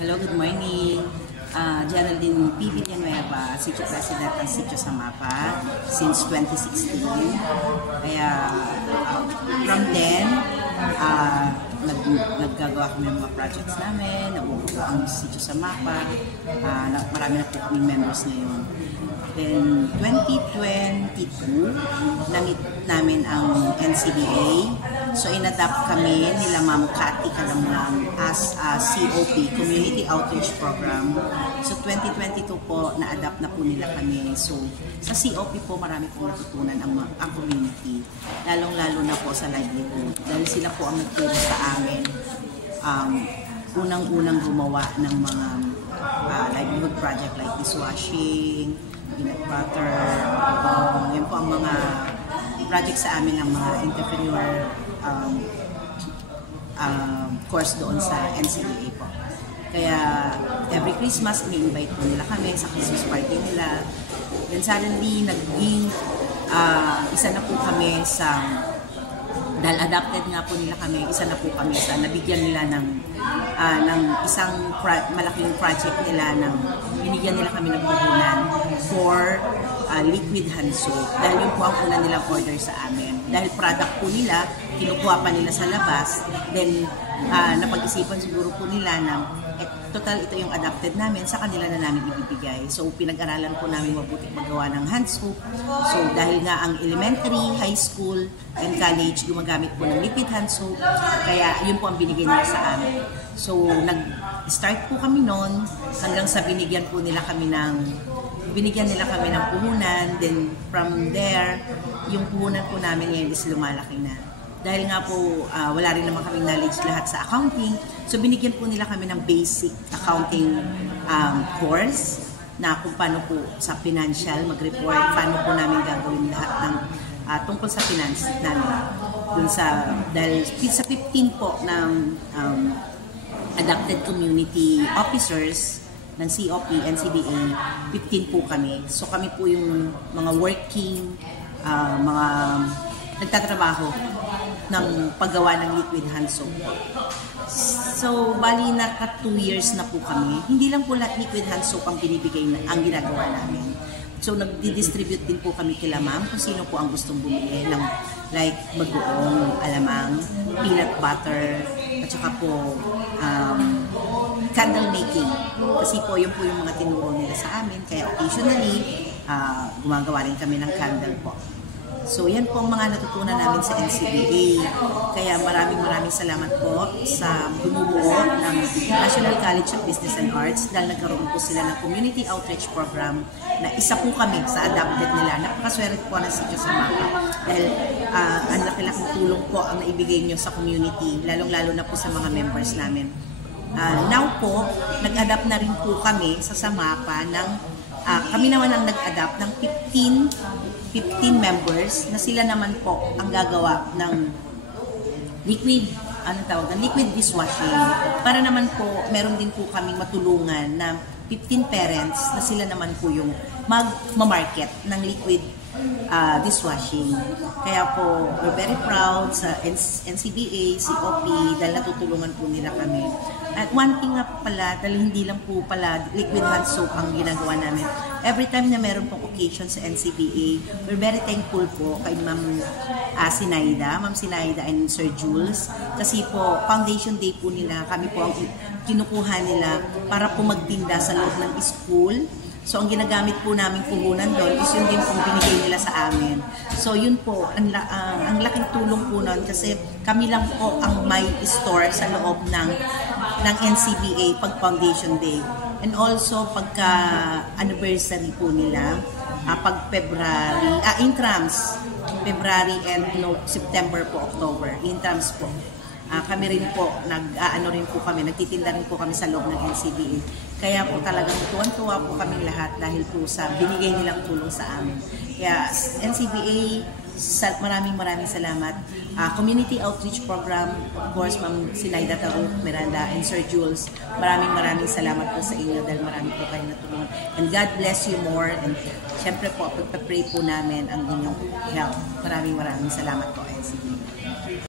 Hello, good morning. Geraldine P. Villanueva, Sitio President ng Sitio Samapa since 2016. Kaya from then, naggagawa kami ng mga projects namin, nabubuo ang Sitio Samapa, marami na po kami members ngayon. Then 2022, namit namin ang NCBA. So inadapt kami nila Ma'am Cathy Calamnan as COP, Community Outreach Program. So 2022 po, na-adapt na po nila kami. So sa COP po, marami pong natutunan ang community, lalong-lalo na po sa livelihood. Dahil sila po ang nagturo sa amin, unang-unang gumawa ng mga livelihood project like dishwashing, peanut butter, yan po ang mga project sa amin ng mga entrepreneur course doon sa NCBA po. Kaya every Christmas, ini-invite po nila kami sa Christmas party nila. Then suddenly, naging isa na po kami sa, dahil adapted nga po nila kami, isa na po kami sa nabigyan nila ng isang malaking project nila, binigyan nila kami ng puhunan for liquid hand soap. Dahil yun po ang una nilang order sa amin. Dahil product po nila, kinukuha pa nila sa labas, then napag-isipan siguro po nila na total ito yung adapted namin, sa kanila na namin ibibigay. So pinag-aralan po namin mabuti magawa ng hand soap. So dahil nga ang elementary, high school, and college gumagamit po ng liquid hand soap, kaya yun po ang binigay nila sa amin. So nag-start po kami noon hanggang sa binigyan nila kami ng puhunan. Then from there, yung puhunan po namin ngayon is lumalaki na. Dahil nga po, wala rin naman kaming knowledge lahat sa accounting. So binigyan po nila kami ng basic accounting course na kung paano po sa financial mag-report, paano po namin gagawin lahat ng tungkol sa finance namin. Dahil sa 15 po ng adapted community officers ng COP, NCBA, 15 po kami. So kami po yung mga working, mga nagtatrabaho ng paggawa ng liquid hand soap. So, bali naka 2 years na po kami. Hindi lang po liquid hand soap ang ang ginagawa namin. So, nagdi-distribute din po kami kila ma'am kung sino po ang gustong bumili ng like bagoong, alamang, peanut butter, at saka po candle making. Kasi po yun po yung mga tinuro nila sa amin. Kaya occasionally, gumagawa rin kami ng candle po. So yan po ang mga natutunan namin sa NCBA. Kaya maraming salamat po sa bumubuo ng National College of Business and Arts dahil nagkaroon po sila ng Community Outreach Program na isa po kami sa adapted nila. Napakaswerte po ng Sitio Samapa dahil ang laki-laking tulong po ang naibigay nyo sa community, lalong-lalo na po sa mga members namin. Now po, nag-adapt na rin po kami sa Samapa ng kami naman ang nag-adapt ng 15 members na sila naman po ang gagawa ng liquid dishwashing. Para naman po, meron din po kaming matulungan na 15 parents na sila naman po yung mag-market ng liquid dishwashing. Kaya po, we're very proud sa NCBA, COP, dahil natutulungan po nila kami. At one thing nga pala, dahil hindi lang po pala liquid hand soap ang ginagawa namin. Every time na meron pong occasion sa NCBA, we're very thankful po kay Ma'am Sinaida and Sir Jules. Kasi po, Foundation Day po nila, kami po ang kinukuha nila para po magtinda sa loob ng school. So, ang ginagamit po namin puhunan doon is yun din pong binigay nila sa amin. So, yun po, ang laking tulong po nun kasi kami lang po ang may store sa loob ng NCBA pag Foundation Day. And also, pagka anniversary po nila, pag February, intrams, February and September po, October, intrams po. Kami rin po, nagtitinda rin po kami sa loob ng NCBA. Kaya po talagang tuwan-tuwa po kami lahat dahil po sa binigay nilang tulong sa amin. Kaya NCBA, maraming salamat. Community Outreach Program, of course, Ma'am Sinaida Taruk, Miranda, and Sir Jules, maraming salamat po sa inyo dahil marami po kayo natulungan. And God bless you more. And syempre po, pagpa-pray po namin ang inyong health. Maraming salamat po.